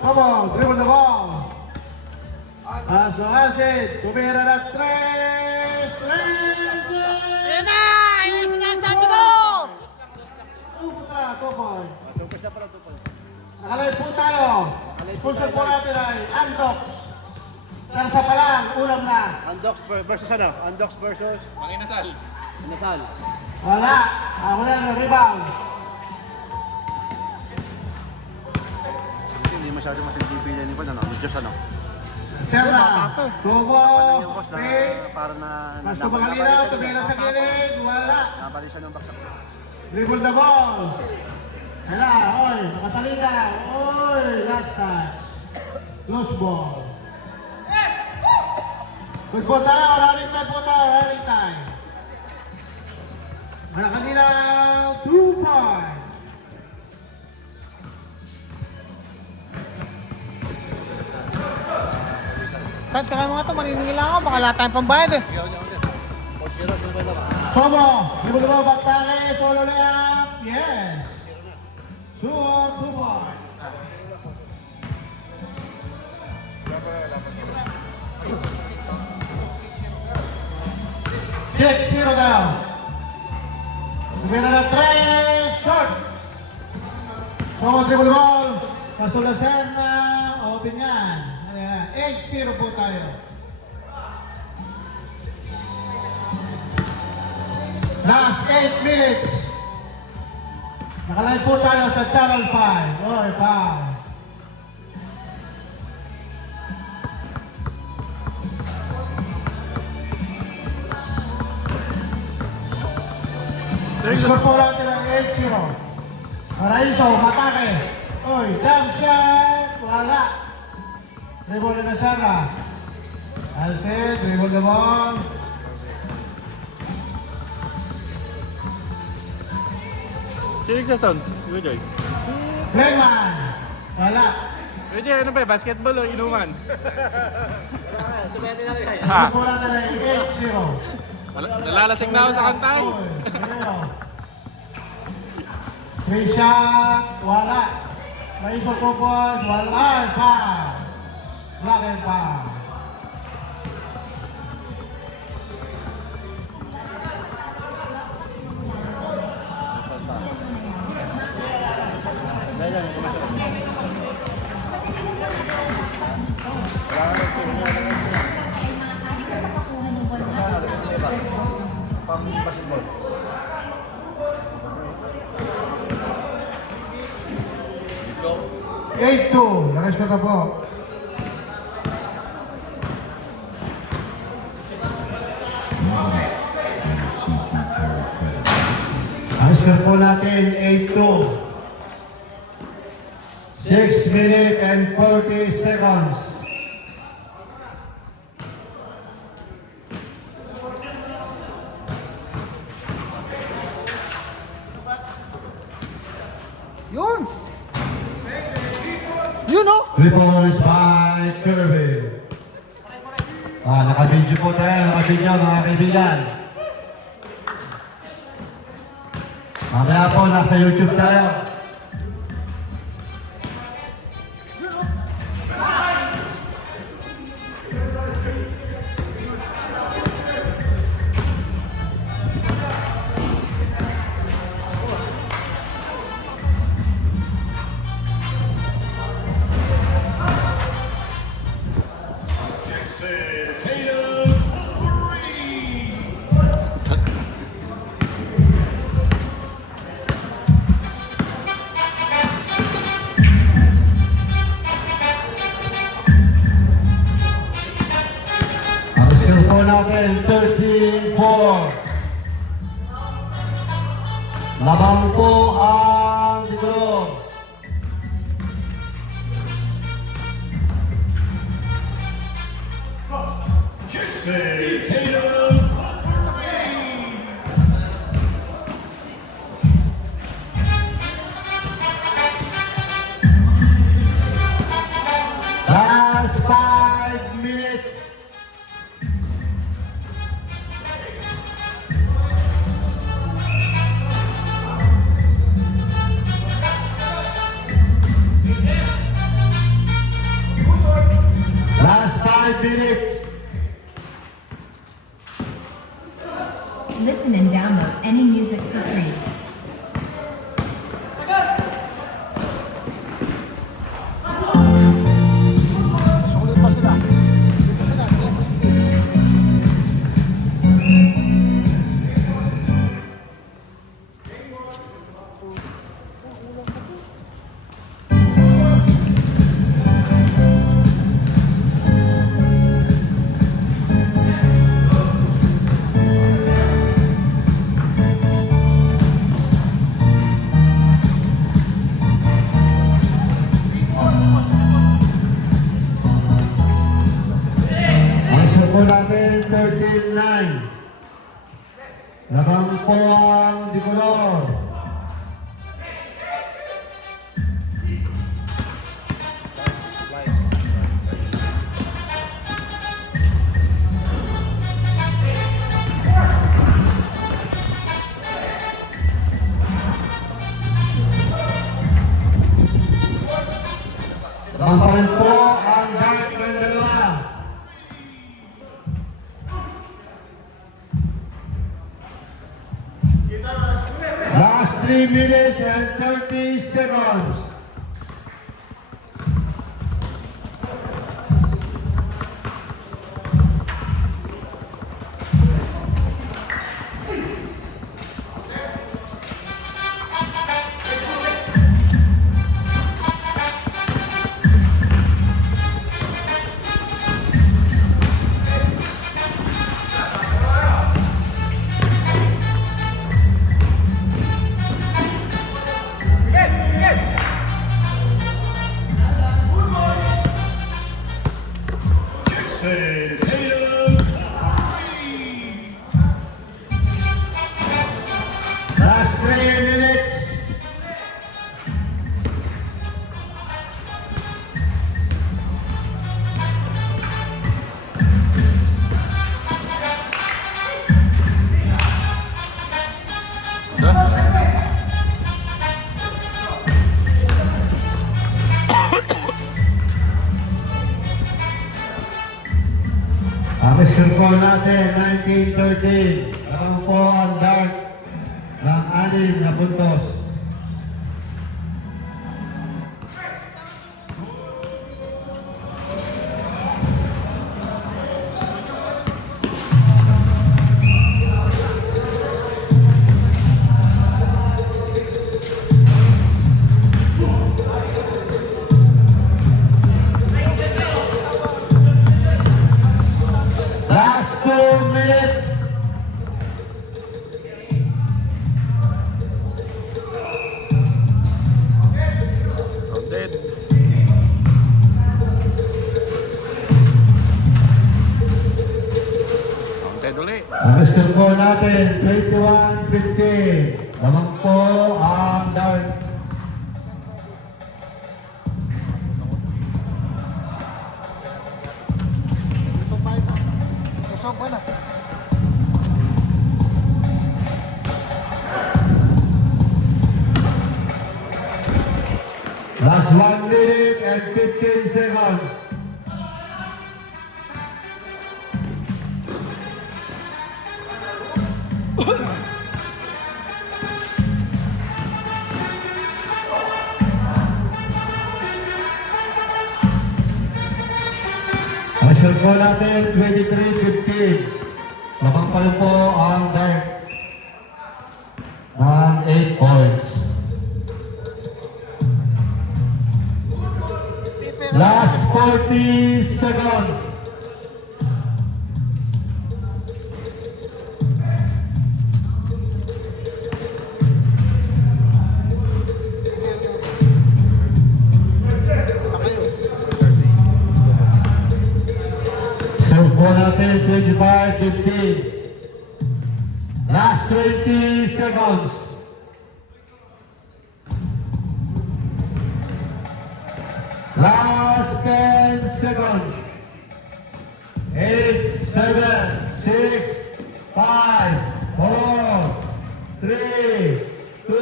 Come on, dribble the ball. Paso Alcid, tumira ng 3. Ayan na! Yung sinasabi ko! 2 points. Nakalayo po tayo. Sponsor po natin ay Andox. Sarsa pa lang, ulam na. Andox versus ano? Andox versus? Manginasal. Nasal. Wala. Ako na ng rebound. Hindi masyado matindi ni Juan, ano? Diyos, ano? Serra, Sumo, Ano yung boss na Pick. para na Mas tumakalinaw, tumira sa gilid. Wala. nabali siya ng baksak. Dribble the ball. Hala, oy, nakasalita. Oy, last touch. Close ball. Good po tayo, running time po tayo, running time. Wala kanina, 2 points. Teka mga ito, maniningil lang ako. Baka lahat tayong pambayad eh. Sobo, dribble the ball, baktake, solo layup. Yes. 2 points. Six, 0 down. Tumira na 3, short. Sobo, dribble the ball. Pasulasan na, open yan. 8-0 po tayo. Last 8 minutes. Nakalive po tayo sa Channel 5. Oy, foul. Score po natin ang 8-0. Paraiso, matake. Oy, jump shot. Wala. Dribble na Serra. Alcid, dribble the ball. Sino sa sounds? Kuya Joy. Playman. Wala. Kuya Joy, ano ba? Basketball o inuman? Score po natin ang 8-0. Nalalasing na ako sa kantay. Free shot, wala. Raiso Tupos, wala. Foul. Black and foul. Pang basketball. 8-2. Lakas ko na po. Ang score po natin, 8-2. 6 minutes and 40 seconds. Yun! Yun oh! 3 points by Kirby. Naka-video po tayo, naka-video mga kaibigan. Mamaya po, nasa YouTube tayo. Ang score po natin, 13-4. Labang po ang dito. Last 5 minutes. minutes. Listen and download any music for free. Sulit pa sila. Dito sila. Ang score natin, 13-9. Labang po ang Dicolor. Labang pa rin po ang Dark ng dalawa. Last 3 minutes and 30 seconds. Last 3 minutes. Ang score po natin, 19-13. Ang po ang Dark ng 6 na puntos. Last 2 minutes. Counted. Counted ulit. Ang score po natin, 21-15. Lamang po ang Dark. Dito pa ito. Kusog pa na. Last 1 minute and 15 seconds. Ang score po natin, 23-15. Lamang pa rin po ang Dark ng 8 points. Last 40 seconds. Score po natin, 25-15. Last 20 seconds. Last 10 seconds. 8, 7, 6, 5, 4, 3, 2,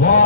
1.